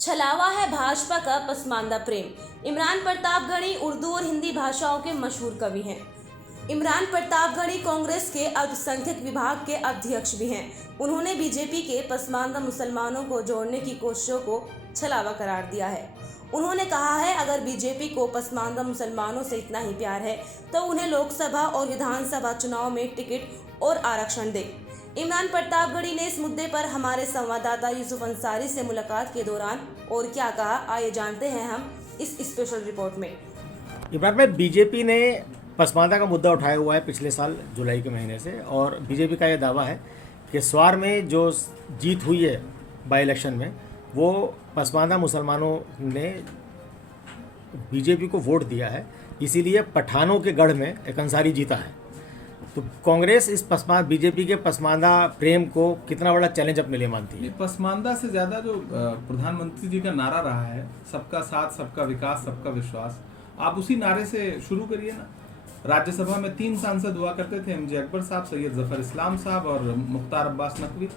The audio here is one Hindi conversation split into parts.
छलावा है भाजपा का पसमानदा प्रेम। इमरान प्रतापगढ़ी उर्दू और हिंदी भाषाओं के मशहूर कवि हैं। इमरान प्रतापगढ़ी कांग्रेस के अल्पसंख्यक विभाग के अध्यक्ष भी हैं। उन्होंने बीजेपी के पसमानदा मुसलमानों को जोड़ने की कोशिशों को छलावा करार दिया है। उन्होंने कहा है, अगर बीजेपी को पसमानदा मुसलमानों से इतना ही प्यार है तो उन्हें लोकसभा और विधानसभा चुनाव में टिकट और आरक्षण दे। इमरान प्रतापगढ़ी ने इस मुद्दे पर हमारे संवाददाता यूसुफ अंसारी से मुलाकात के दौरान और क्या कहा, आइए जानते हैं हम इस स्पेशल रिपोर्ट में। इमरान भाई, बीजेपी ने पसमानदा का मुद्दा उठाया हुआ है पिछले साल जुलाई के महीने से, और बीजेपी का यह दावा है कि स्वार में जो जीत हुई है बाई इलेक्शन में, वो पसमानदा मुसलमानों ने बीजेपी को वोट दिया है, इसीलिए पठानों के गढ़ में एक अंसारी जीता है। तो कांग्रेस इस बीजेपी के पसमानदा प्रेम को कितना बड़ा चैलेंज अपने लिए मानती है? पसमानदा से ज्यादा जो प्रधानमंत्री जी का नारा रहा है, सबका साथ, सबका विकास, सबका विश्वास, आप उसी नारे से शुरू करिए ना। राज्यसभा में 3 सांसद हुआ करते थे, एमजे अकबर साहब, सैयद जफर इस्लाम साहब और मुख्तार अब्बास नकवी।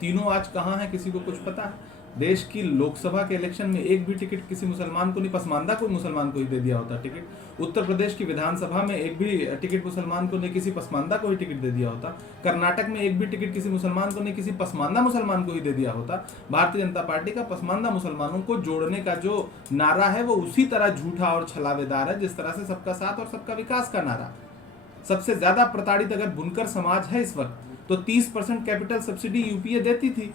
तीनों आज कहाँ हैं, किसी को कुछ पता है? देश की लोकसभा के इलेक्शन में एक भी टिकट किसी मुसलमान को नहीं, पसमानदा को मुसलमान को ही दे दिया होता टिकट। उत्तर प्रदेश की विधानसभा में एक भी टिकट मुसलमान को नहीं, किसी पसमानदा को ही टिकट दे दिया होता। कर्नाटक में एक भी टिकट किसी मुसलमान को नहीं, किसी पसमानदा मुसलमान को ही दे दिया होता। भारतीय जनता पार्टी का पसमानदा मुसलमानों को जोड़ने का जो नारा है वो उसी तरह झूठा और छलावेदार है जिस तरह से सबका साथ और सबका विकास का नारा। सबसे ज्यादा प्रताड़ित अगर बुनकर समाज है इस वक्त, तो 30% कैपिटल सब्सिडी यूपीए देती थी।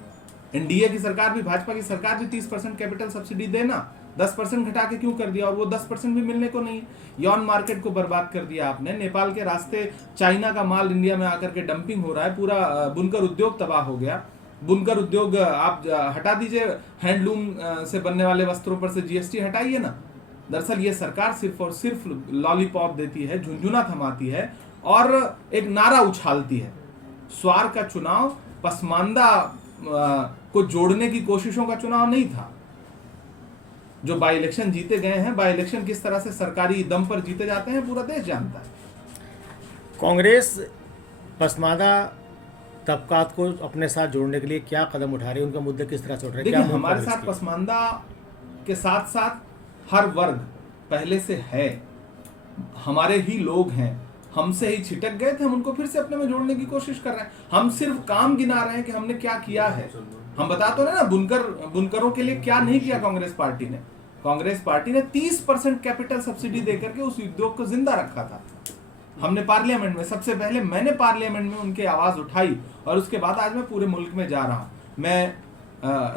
एनडीए की सरकार भी, भाजपा की सरकार भी 30% कैपिटल सब्सिडी देना, 10% घटा के क्यों कर दिया? और वो 10% भी मिलने को नहीं। यौन मार्केट को बर्बाद कर दिया आपने। नेपाल के रास्ते चाइना का माल इंडिया में आकर के डंपिंग हो रहा है। पूरा बुनकर उद्योग तबाह हो गया। बुनकर उद्योग आप हटा दीजिए, हैंडलूम से बनने वाले वस्त्रों पर से जीएसटी हटाइए ना। दरअसल ये सरकार सिर्फ और सिर्फ लॉलीपॉप देती है, झुंझुना थमाती है और एक नारा उछालती है। स्वार का चुनाव पसमानदा को जोड़ने की कोशिशों का चुनाव नहीं था। जो बाई इलेक्शन जीते गए हैं, बाई इलेक्शन किस तरह से सरकारी दम पर जीते जाते हैं पूरा देश जानता है। कांग्रेस पसमानदा तबकात को अपने साथ जोड़ने के लिए क्या कदम उठा रही है? उनका मुद्दे किस तरह से उठ रहे हैं? देखिए, हमारे साथ पसमानदा के साथ साथ हर वर्ग पहले से है। हमारे ही लोग हैं, हमसे ही छिटक गए थे, हम उनको फिर से अपने में जोड़ने की कोशिश कर रहे हैं। हम सिर्फ काम गिना रहे हैं कि हमने क्या किया है। हम बता तो रहे ना, बुनकरों के लिए क्या नहीं किया कांग्रेस पार्टी ने। कांग्रेस पार्टी ने 30% कैपिटल सब्सिडी देकर के उस उद्योग को जिंदा रखा था। हमने पार्लियामेंट में, सबसे पहले मैंने पार्लियामेंट में उनकी आवाज उठाई, और उसके बाद आज मैं पूरे मुल्क में जा रहा हूं। मैं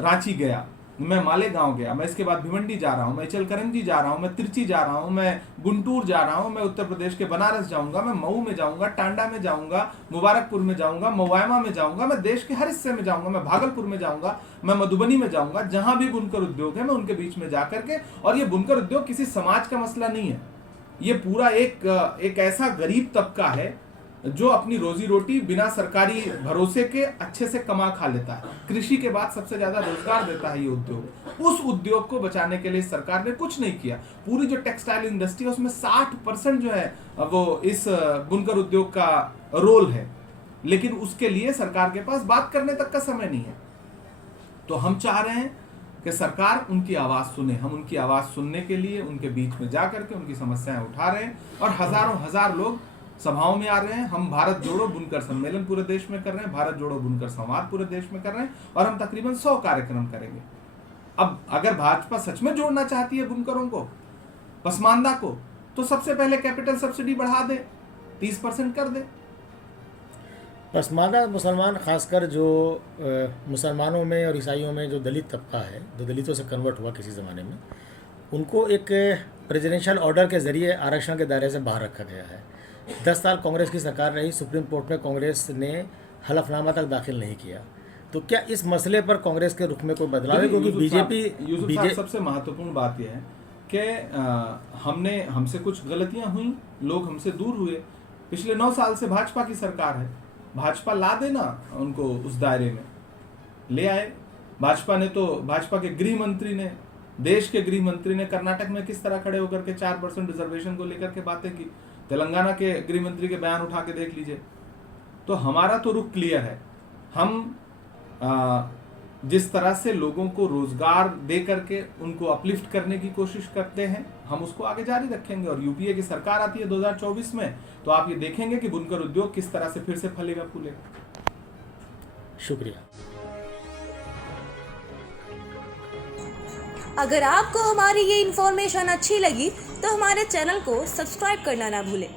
रांची गया, मैं मालेगांव गया, मैं इसके बाद भिवंडी जा रहा हूं, मैं चलकरंजी जा रहा हूं, मैं तिरची जा रहा हूं, मैं गुंटूर जा रहा हूं, मैं उत्तर प्रदेश के बनारस जाऊंगा, मैं मऊ में जाऊंगा, टांडा में जाऊंगा, मुबारकपुर में जाऊंगा, मवायमा में जाऊंगा, मैं देश के हर हिस्से में जाऊंगा, मैं भागलपुर में जाऊंगा, मैं मधुबनी में जाऊंगा। जहां भी बुनकर उद्योग है मैं उनके बीच में जाकर के, और ये बुनकर उद्योग किसी समाज का मसला नहीं है। ये पूरा एक ऐसा गरीब तबका है जो अपनी रोजी रोटी बिना सरकारी भरोसे के अच्छे से कमा खा लेता है। कृषि के बाद सबसे ज्यादा रोजगार देता है ये उद्योग। उस उद्योग को बचाने के लिए सरकार ने कुछ नहीं किया। पूरी जो टेक्सटाइल इंडस्ट्री है उसमें 60% जो है वो इस बुनकर उद्योग का रोल है, लेकिन उसके लिए सरकार के पास बात करने तक का समय नहीं है। तो हम चाह रहे हैं कि सरकार उनकी आवाज सुने। हम उनकी आवाज सुनने के लिए उनके बीच में जाकर के उनकी समस्याएं उठा रहे हैं, और हजारों हजार लोग सभाओं में आ रहे हैं। हम भारत जोड़ो बुनकर सम्मेलन पूरे देश में कर रहे हैं, भारत जोड़ो बुनकर संवाद पूरे देश में कर रहे हैं, और हम तकरीबन 100 कार्यक्रम करेंगे। अब अगर भाजपा सच में जोड़ना चाहती है बुनकरों को, पसमानदा को, तो सबसे पहले कैपिटल सब्सिडी बढ़ा दे, 30% कर दे। पसमानदा मुसलमान, खासकर जो मुसलमानों में और ईसाइयों में जो दलित तबका है, जो दलितों से कन्वर्ट हुआ किसी ज़माने में, उनको एक प्रेसिडेंशियल ऑर्डर के ज़रिए आरक्षण के दायरे से बाहर रखा गया है। 10 साल कांग्रेस की सरकार रही, सुप्रीम कोर्ट में कांग्रेस ने हलफनामा तक दाखिल नहीं किया। तो क्या इस मसले पर कांग्रेस के रुख में कोई बदलाव है? क्योंकि बीजेपी सबसे महत्वपूर्ण बात यह है कि हमसे कुछ गलतियां हुई, लोग हमसे दूर हुए। पिछले 9 साल से भाजपा की सरकार है, भाजपा ला देना उनको उस दायरे में ले आए। भाजपा के गृह मंत्री ने, देश के गृह मंत्री ने कर्नाटक में किस तरह खड़े होकर के 4% रिजर्वेशन को लेकर के बातें की। तेलंगाना के गृह मंत्री के बयान उठा के देख लीजिए। तो हमारा तो रुख क्लियर है। हम जिस तरह से लोगों को रोजगार दे करके उनको अपलिफ्ट करने की कोशिश करते हैं, हम उसको आगे जारी रखेंगे। और यूपीए की सरकार आती है 2024 में, तो आप ये देखेंगे कि बुनकर उद्योग किस तरह से फिर से फलेगा फूलेगा। शुक्रिया। अगर आपको हमारी ये इन्फॉर्मेशन अच्छी लगी तो हमारे चैनल को सब्सक्राइब करना ना भूलें।